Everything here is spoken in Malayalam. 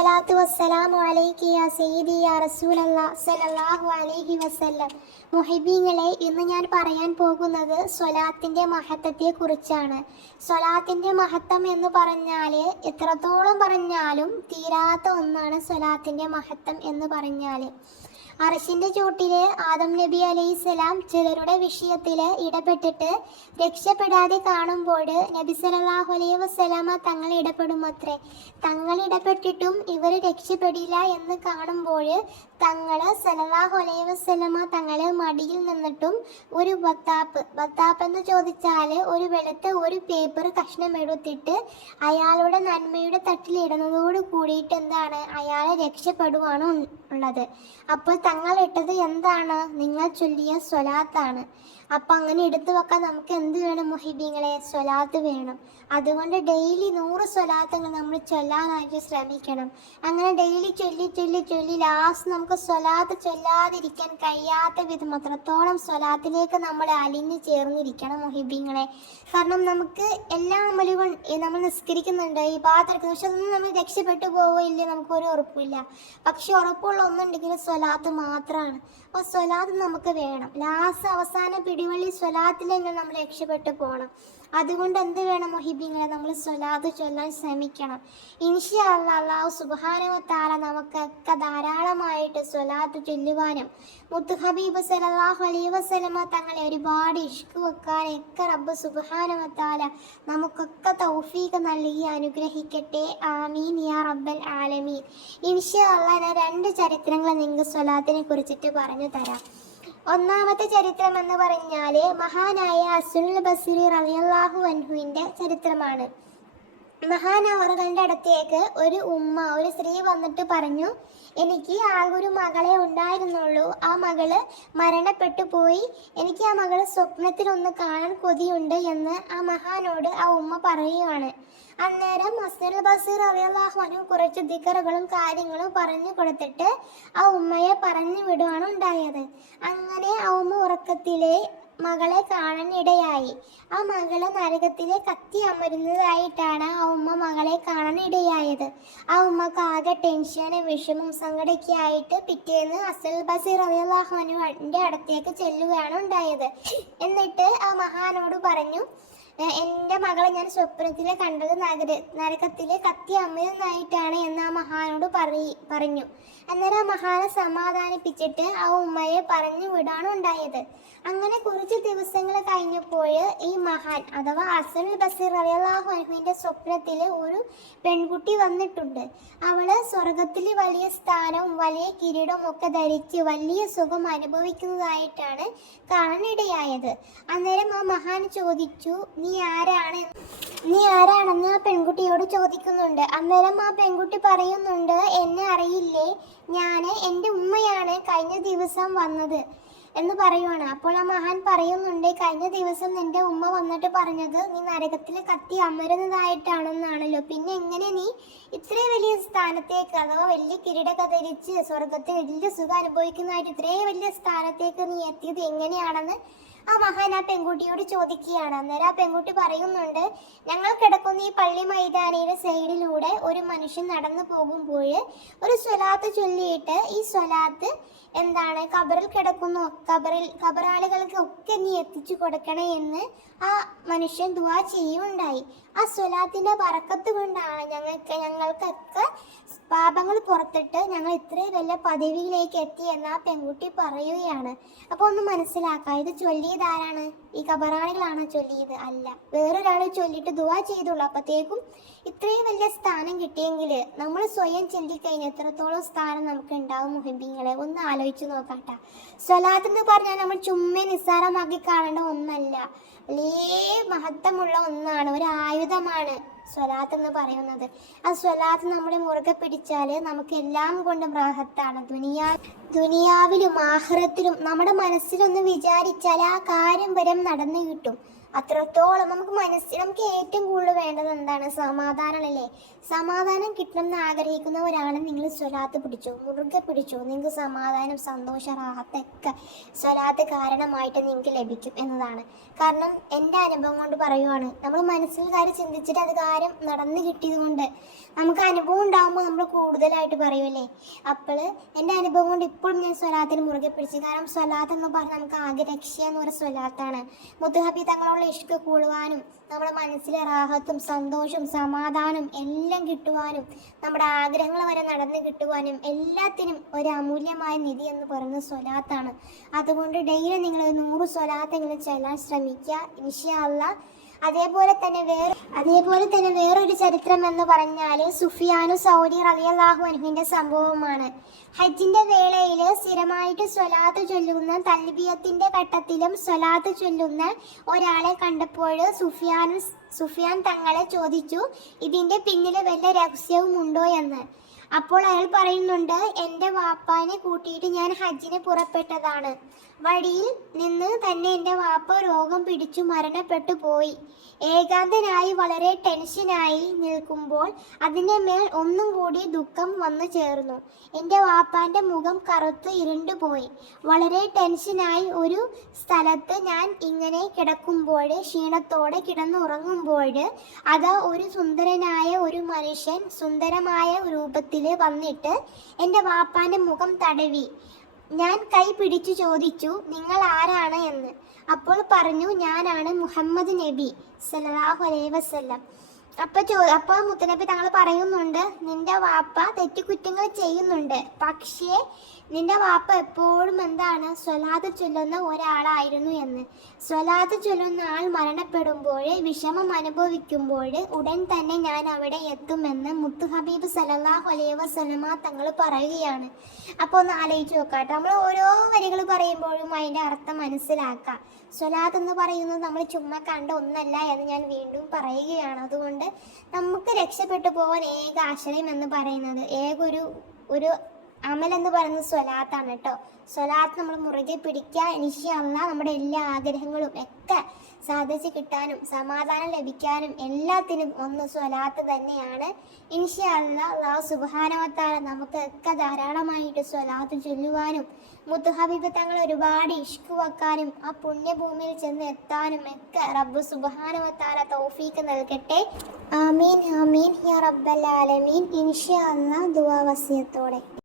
അസ്സലാത്തു വസ്സലാമു അലൈക്കി യാ സയ്യിദി യാ റസൂലല്ലാ സല്ലല്ലാഹു അലൈഹി വസല്ലം. മുഹിബീങ്ങളെ ഇന്ന് ഞാൻ പറയാൻ പോകുന്നത് സ്വലാത്തിന്റെ മഹത്വത്തെക്കുറിച്ചാണ്. സ്വലാത്തിന്റെ മഹത്വം എന്ന് പറഞ്ഞാൽ എത്രത്തോളം പറഞ്ഞാലും തീരാത്ത ഒന്നാണ് സ്വലാത്തിന്റെ മഹത്വം എന്ന് പറഞ്ഞാൽ അറശിന്റെ ചൂട്ടിൽ ആദം നബി അലൈഹിസ്സലാം ചിലരുടെ വിഷയത്തിൽ ഇടപെട്ടിട്ട് രക്ഷപ്പെടാതെ കാണുമ്പോൾ നബി സലാഹു അലൈഹി വസ്സലാമ തങ്ങൾ ഇടപെടുമത്രേ. തങ്ങൾ ഇടപെട്ടിട്ടും ഇവർ രക്ഷപ്പെടില്ല എന്ന് കാണുമ്പോൾ തങ്ങൾ സലാഹു അലൈഹി വസല്ലമ തങ്ങളെ മടിയിൽ നിന്നിട്ടും ഒരു ബത്താപ്പ് ബത്താപ്പ് എന്ന് ചോദിച്ചാൽ ഒരു വെളുത്ത ഒരു പേപ്പർ കഷ്ണം എടുത്തിട്ട് അയാളുടെ നന്മയുടെ തട്ടിൽ ഇടുന്നതോട് കൂടിയിട്ട് എന്താണ്? അയാളെ രക്ഷപ്പെടുവാണ്. ഉള്ളത്. അപ്പോൾ തങ്ങൾ ഇട്ടത് എന്താണ്? നിങ്ങൾ ചൊല്ലിയ സ്വലാത്താണ്. അപ്പം അങ്ങനെ എടുത്തു വെക്കാൻ നമുക്ക് എന്ത് വേണം മുഹിബീങ്ങളെ? സ്വലാത്ത് വേണം. അതുകൊണ്ട് ഡെയിലി നൂറ് സ്വലാത്തങ്ങൾ നമ്മൾ ചൊല്ലാനായിട്ട് ശ്രമിക്കണം. അങ്ങനെ ഡെയിലി ചൊല്ലി ചൊല്ലി ചൊല്ലി ലാസ്റ്റ് നമുക്ക് സ്വലാത്ത് ചൊല്ലാതിരിക്കാൻ കഴിയാത്ത വിധം അത്രത്തോളം സ്വലാത്തിലേക്ക് നമ്മൾ അലിഞ്ഞു ചേർന്നിരിക്കണം മുഹിബീങ്ങളെ. കാരണം നമുക്ക് എല്ലാ അമലുകളും നമ്മൾ നിസ്കരിക്കുന്നുണ്ട് ഈ പാത്രം പക്ഷെ അതൊന്നും നമ്മൾ രക്ഷപ്പെട്ടു പോവില്ല നമുക്കൊരു ഉറപ്പില്ല പക്ഷെ ഉറപ്പുള്ള ഒന്നുണ്ടെങ്കിൽ സ്വലാത്ത് മാത്രമാണ് അപ്പോൾ സ്വലാത്ത് നമുക്ക് വേണം. ലാസ്റ്റ് അവസാന പിടിവള്ളി സ്വലാത്തിലെങ്കിൽ നമ്മൾ രക്ഷപ്പെട്ടു പോകണം അതുകൊണ്ട് എന്ത് വേണം മൊഹിബിങ്ങളെ? നമ്മൾ സ്വലാത്ത് ചൊല്ലാൻ ശ്രമിക്കണം. ഇൻഷാ അള്ളാഹു സുബാനുവത്താല നമുക്കൊക്കെ ധാരാളമായിട്ട് സ്വലാത്ത് ചൊല്ലുവാനും മുത്തു ഹബീബ് സലാഹു അലൈ വസല്ലമ തങ്ങളെ ഒരുപാട് ഇഷ്ക് വെക്കാനൊക്കെ റബ്ബ് സുബാനുവത്താല നമുക്കൊക്കെ തൗഫീഖ് നൽകി അനുഗ്രഹിക്കട്ടെ. ആമീൻ യാ റബ്ബൽ ആലമീൻ. ഇൻഷാ അള്ളാഹ് ഞാൻ രണ്ട് ചരിത്രങ്ങൾ നിങ്ങൾക്ക് സ്വലാത്തിനെ കുറിച്ചിട്ട് പറഞ്ഞു തരാം. ഒന്നാമത്തെ ചരിത്രം എന്ന് പറഞ്ഞാൽ മഹാനായ അസുൽ ബസീർ റളിയല്ലാഹു അൻഹുവിന്റെ ചരിത്രമാണ്. മഹാനവറുകളുടെ അടുത്തേക്ക് ഒരു ഉമ്മ ഒരു സ്ത്രീ വന്നിട്ട് പറഞ്ഞു എനിക്ക് ആകൊരു മകളെ ഉണ്ടായിരുന്നുള്ളൂ. ആ മകൾ മരണപ്പെട്ടു പോയി. എനിക്ക് ആ മകൾ സ്വപ്നത്തിലൊന്ന് കാണാൻ കൊതിയുണ്ട് എന്ന് ആ മഹാനോട് ആ ഉമ്മ പറയുകയാണ് അന്നേരം മസ്നൽ ബസീർ അറിയാഹുനും കുറച്ച് ദിക്കറുകളും കാര്യങ്ങളും പറഞ്ഞു കൊടുത്തിട്ട് ആ ഉമ്മയെ പറഞ്ഞു വിടുകയാണ് ഉണ്ടായത്. അങ്ങനെ ആ ഉമ്മ ഉറക്കത്തിലെ മകളെ കാണാനിടയായി. ആ മകൾ നരകത്തിലെ കത്തി അമരുന്നതായിട്ടാണ് ആ ഉമ്മ മകളെ കാണാനിടയായത്. ആ ഉമ്മക്ക് ആകെ ടെൻഷനും വിഷമം സങ്കടമൊക്കെ ആയിട്ട് പിറ്റേന്ന് അസൽ ബസീർ അലിയാഹുനുവിന്റെ അടുത്തേക്ക് ചെല്ലുകയാണ് ഉണ്ടായത്. എന്നിട്ട് ആ മഹാനോട് പറഞ്ഞു "എ- എന്റെ മകളെ ഞാൻ സ്വപ്നത്തിൽ കണ്ടത് നഗര നരകത്തിലെ കത്തി അമ്മയൊന്നായിട്ടാണ് എന്ന് ആ മഹാനോട് പറഞ്ഞു. അന്നേരം ആ മഹാനെ സമാധാനിപ്പിച്ചിട്ട് ആ ഉമ്മയെ പറഞ്ഞു വിടാണ് ഉണ്ടായത്. അങ്ങനെ കുറച്ച് ദിവസങ്ങൾ കഴിഞ്ഞപ്പോൾ ഈ മഹാൻ അഥവാ അസൽ ബസീർ അലിയാഹു അൻഹുവിന്റെ സ്വപ്നത്തിൽ ഒരു പെൺകുട്ടി വന്നിട്ടുണ്ട്. അവൾ സ്വർഗത്തിൽ വലിയ സ്ഥാനവും വലിയ കിരീടവും ഒക്കെ ധരിച്ച് വലിയ സുഖം അനുഭവിക്കുന്നതായിട്ടാണ് കാണാനിടയായത്. അന്നേരം ആ മഹാൻ ചോദിച്ചു നീ ആരാണ്? നീ ആരാണെന്ന് ആ പെൺകുട്ടിയോട് ചോദിക്കുന്നുണ്ട്. അന്നേരം ആ പെൺകുട്ടി പറയുന്നുണ്ട് എന്നെ അറിയില്ലേ? ഞാൻ എന്റെ ഉമ്മയാണ് കഴിഞ്ഞ ദിവസം വന്നത്. എന്ന് പറയുവാണ്. അപ്പോൾ ആ മഹാൻ പറയുന്നുണ്ട് കഴിഞ്ഞ ദിവസം നിന്റെ ഉമ്മ വന്നിട്ട് പറഞ്ഞത് നീ നരകത്തിൽ കത്തി അമരുന്നതായിട്ടാണെന്നാണല്ലോ. പിന്നെ എങ്ങനെ നീ ഇത്രയും വലിയ സ്ഥാനത്തേക്ക് അഥവാ വലിയ കിരീടൊക്കെ ധരിച്ച് സ്വർഗത്തിൽ വലിയ സുഖം അനുഭവിക്കുന്നതായിട്ട് ഇത്രയും വലിയ സ്ഥാനത്തേക്ക് നീ എത്തിയത് എങ്ങനെയാണെന്ന് ആ മഹാൻ ആ പെൺകുട്ടിയോട് ചോദിക്കുകയാണ്. അന്നേരം ആ പെൺകുട്ടി പറയുന്നുണ്ട് ഞങ്ങൾ കിടക്കുന്ന ഈ പള്ളി മൈതാനിയുടെ സൈഡിലൂടെ ഒരു മനുഷ്യൻ നടന്നു പോകുമ്പോൾ ഒരു സ്വലാത്ത് ചൊല്ലിയിട്ട് ഈ സ്വലാത്ത് എന്താണ് കബറിൽ കിടക്കുന്നു കബറിൽ കബറാളികൾക്ക് ഒക്കെ നീ എത്തിച്ചു കൊടുക്കണേ എന്ന് ആ മനുഷ്യൻ ദുവാ ചെയ്യുകയുണ്ടായി ആ സ്വലാത്തിന്റെ പറക്കത്ത് കൊണ്ടാണ് ഞങ്ങൾക്ക് ഞങ്ങൾക്കൊക്കെ പാപങ്ങൾ പുറത്തിട്ട് ഞങ്ങൾ ഇത്രയും വലിയ പദവിയിലേക്ക് എത്തി എന്ന് ആ പെൺകുട്ടി പറയുകയാണ്. അപ്പോൾ ഒന്ന് മനസ്സിലാക്കാം ഇത് ചൊല്ലിയത് ആരാണ്? ഈ കബറാണികളാണോ ചൊല്ലിയത്? അല്ല. വേറൊരാൾ ചൊല്ലിയിട്ട് ദുവാ ചെയ്തുള്ളൂ. അപ്പത്തേക്കും ഇത്രയും വലിയ സ്ഥാനം കിട്ടിയെങ്കിൽ നമ്മൾ സ്വയം ചിന്തിക്കഴിഞ്ഞ എത്രത്തോളം സ്ഥാനം നമുക്ക് ഉണ്ടാവും മുഹിബീങ്ങളെ? ഒന്ന് ആലോചിച്ച് നോക്കാട്ട. സ്വലാത്ത് എന്ന് പറഞ്ഞാൽ നമ്മൾ ചുമ്മാ നിസ്സാരമാക്കി കാണേണ്ട ഒന്നല്ല. വലിയ മഹത്വമുള്ള ഒന്നാണ്. ഒരു ആയുധമാണ്. സ്വലാത്ത് എന്ന് പറയുന്നത്. ആ സ്വലാത്ത് നമ്മുടെ മുറുകെ പിടിച്ചാൽ നമുക്ക് എല്ലാം കൊണ്ടും റാഹത്താണ്. ദുനിയാ ദുനിയാവിലും ആഹ്റത്തിലും നമ്മുടെ മനസ്സിലൊന്ന് വിചാരിച്ചാൽ ആ കാര്യം വരം നടന്നു കിട്ടും. അത്രത്തോളം നമുക്ക് മനസ്സിൽ നമുക്ക് ഏറ്റവും കൂടുതൽ വേണ്ടത് എന്താണ്? സമാധാനമല്ലേ? സമാധാനം കിട്ടണം എന്ന് ആഗ്രഹിക്കുന്നവരാണ് നിങ്ങൾ സ്വലാത്ത് പിടിച്ചു മുറുകെ പിടിച്ചു നിങ്ങൾക്ക് സമാധാനം സന്തോഷം റാഹത്തൊക്കെ സ്വലാത്ത് കാരണമായിട്ട് നിങ്ങൾക്ക് ലഭിക്കും എന്നതാണ്. കാരണം എന്റെ അനുഭവം കൊണ്ട് പറയുവാണ് നമ്മൾ മനസ്സിൽ കാര്യം ചിന്തിച്ചിട്ട് അത് കാര്യം നടന്നു കിട്ടിയത് കൊണ്ട് നമുക്ക് അനുഭവം ഉണ്ടാകുമ്പോൾ നമ്മൾ കൂടുതലായിട്ട് പറയുമല്ലേ അപ്പോൾ എന്റെ അനുഭവം കൊണ്ട് ഇപ്പോഴും ഞാൻ സ്വലാത്തിന് മുറുകെ പിടിച്ചു കാരണം സ്വലാത്ത് എന്ന് പറഞ്ഞാൽ നമുക്ക് ആകെ രക്ഷ എന്ന് പറയുന്ന സ്വലാത്താണ്. മുത്തുഹബി തങ്ങളുള്ള ഇഷ്ക് കൂടുവാനും നമ്മുടെ മനസ്സിലെ റാഹത്തും സന്തോഷവും സമാധാനം എല്ലാം കിട്ടുവാനും നമ്മുടെ ആഗ്രഹങ്ങൾ വരെ നടന്നു കിട്ടുവാനും എല്ലാത്തിനും ഒരു അമൂല്യമായ നിധി എന്ന് പറയുന്ന സ്വലാത്താണ്. അതുകൊണ്ട് ഡെയിലി നിങ്ങൾ നൂറ് സ്വലാത്തെങ്കിലും ചെല്ലാൻ ശ്രമിക്കുക. ഇൻഷാ അല്ലാ അതേപോലെ തന്നെ വേറെ അതേപോലെ തന്നെ വേറൊരു ചരിത്രം എന്ന് പറഞ്ഞാൽ സുഫിയാനു സൗദി റളിയല്ലാഹു അൻഹുവിന്റെ സംഭവമാണ്. ഹജ്ജിന്റെ വേളയിൽ സ്ഥിരമായിട്ട് സ്വലാത്ത് ചൊല്ലുന്ന തൽബിയത്തിന്റെ ഘട്ടത്തിലും സ്വലാത്ത് ചൊല്ലുന്ന ഒരാളെ കണ്ടപ്പോൾ സുഫിയാനു സുഫിയാൻ തങ്ങളെ ചോദിച്ചു ഇതിന്റെ പിന്നിൽ വല്ല രഹസ്യവും ഉണ്ടോ എന്ന്? അപ്പോൾ അയാൾ പറയുന്നുണ്ട് എന്റെ വാപ്പാനെ കൂട്ടിയിട്ട് ഞാൻ ഹജ്ജിന് പുറപ്പെട്ടതാണ്. വഴിയിൽ നിന്ന് തന്നെ എന്റെ വാപ്പ രോഗം പിടിച്ചു മരണപ്പെട്ടു പോയി. ഏകാന്തനായി വളരെ ടെൻഷനായി നിൽക്കുമ്പോൾ അതിന്റെ മേൽ ഒന്നും കൂടി ദുഃഖം വന്നു ചേർന്നു. എന്റെ വാപ്പാന്റെ മുഖം കറുത്ത് ഇരുണ്ടുപോയി വളരെ ടെൻഷനായി ഒരു സ്ഥലത്ത് ഞാൻ ഇങ്ങനെ കിടക്കുമ്പോൾ ക്ഷീണത്തോടെ കിടന്നുറങ്ങുമ്പോൾ അത് ഒരു സുന്ദരനായ ഒരു മനുഷ്യൻ സുന്ദരമായ രൂപത്തിൽ വന്നിട്ട് എന്റെ വാപ്പാന്റെ മുഖം തടവി. ഞാൻ കൈ പിടിച്ചു ചോദിച്ചു നിങ്ങൾ ആരാണ് എന്ന്? അപ്പോൾ പറഞ്ഞു ഞാനാണ് മുഹമ്മദ് നബി സല്ലല്ലാഹു അലൈഹി വസല്ലം. അപ്പൊ ചോ അപ്പൊ മുത്തനബി തങ്ങൾ പറയുന്നുണ്ട് നിന്റെ വാപ്പ തെറ്റുകുറ്റങ്ങൾ ചെയ്യുന്നുണ്ട്. പക്ഷേ നിന്റെ വാപ്പ എപ്പോഴും എന്താണ് സ്വലാത്ത് ചൊല്ലുന്ന ഒരാളായിരുന്നു എന്ന്. സ്വലാത്ത് ചൊല്ലുന്ന ആൾ മരണപ്പെടുമ്പോൾ വിഷമം അനുഭവിക്കുമ്പോൾ ഉടൻ തന്നെ ഞാൻ അവിടെ എത്തുമെന്ന് മുത്തു ഹബീബ് സലല്ലാഹു അലൈഹി വസല്ലമ തങ്ങൾ പറയുകയാണ്. അപ്പോൾ ഒന്ന് ആലോചിച്ച് നോക്കാട്ടെ. നമ്മൾ ഓരോ വരികൾ പറയുമ്പോഴും അതിന്റെ അർത്ഥം മനസ്സിലാക്കാം. സ്വലാത്ത് എന്ന് പറയുന്നത് നമ്മൾ ചുമ്മാ കണ്ട ഒന്നല്ല എന്ന് ഞാൻ വീണ്ടും പറയുകയാണ്. അതുകൊണ്ട് നമുക്ക് രക്ഷപ്പെട്ടു പോകാൻ ഏക ആശ്രയം എന്ന് പറയുന്നത് ഏക ഒരു ഒരു അമൽ എന്ന് പറയുന്നത് സ്വലാത്താണ് കേട്ടോ സ്വലാത്ത് നമ്മൾ മുറുകെ പിടിക്കുക ഇനിഷ്യല്ല നമ്മുടെ എല്ലാ ആഗ്രഹങ്ങളും ഒക്കെ സാധിച്ചു കിട്ടാനും സമാധാനം ലഭിക്കാനും എല്ലാത്തിനും ഒന്ന് സ്വലാത്ത് തന്നെയാണ്. ഇൻഷല്ല അള്ളാഹു നമുക്ക് ഒക്കെ ധാരാളമായിട്ട് സ്വലാത്ത് ചൊല്ലുവാനും മുത്തുഹബീബ് തങ്ങൾ ഒരുപാട് ഇഷ്കു വെക്കാനും ആ പുണ്യഭൂമിയിൽ ചെന്ന് എത്താനും ഒക്കെ റബ്ബ് സുബാനവത്താല തൗഫീക്ക് നൽകട്ടെ. ആമീൻ ആമീൻ യാ റബ്ബൽ ആലമീൻ. ഇൻഷാ അല്ലാ ദുവാ വസിയത്തോടെ.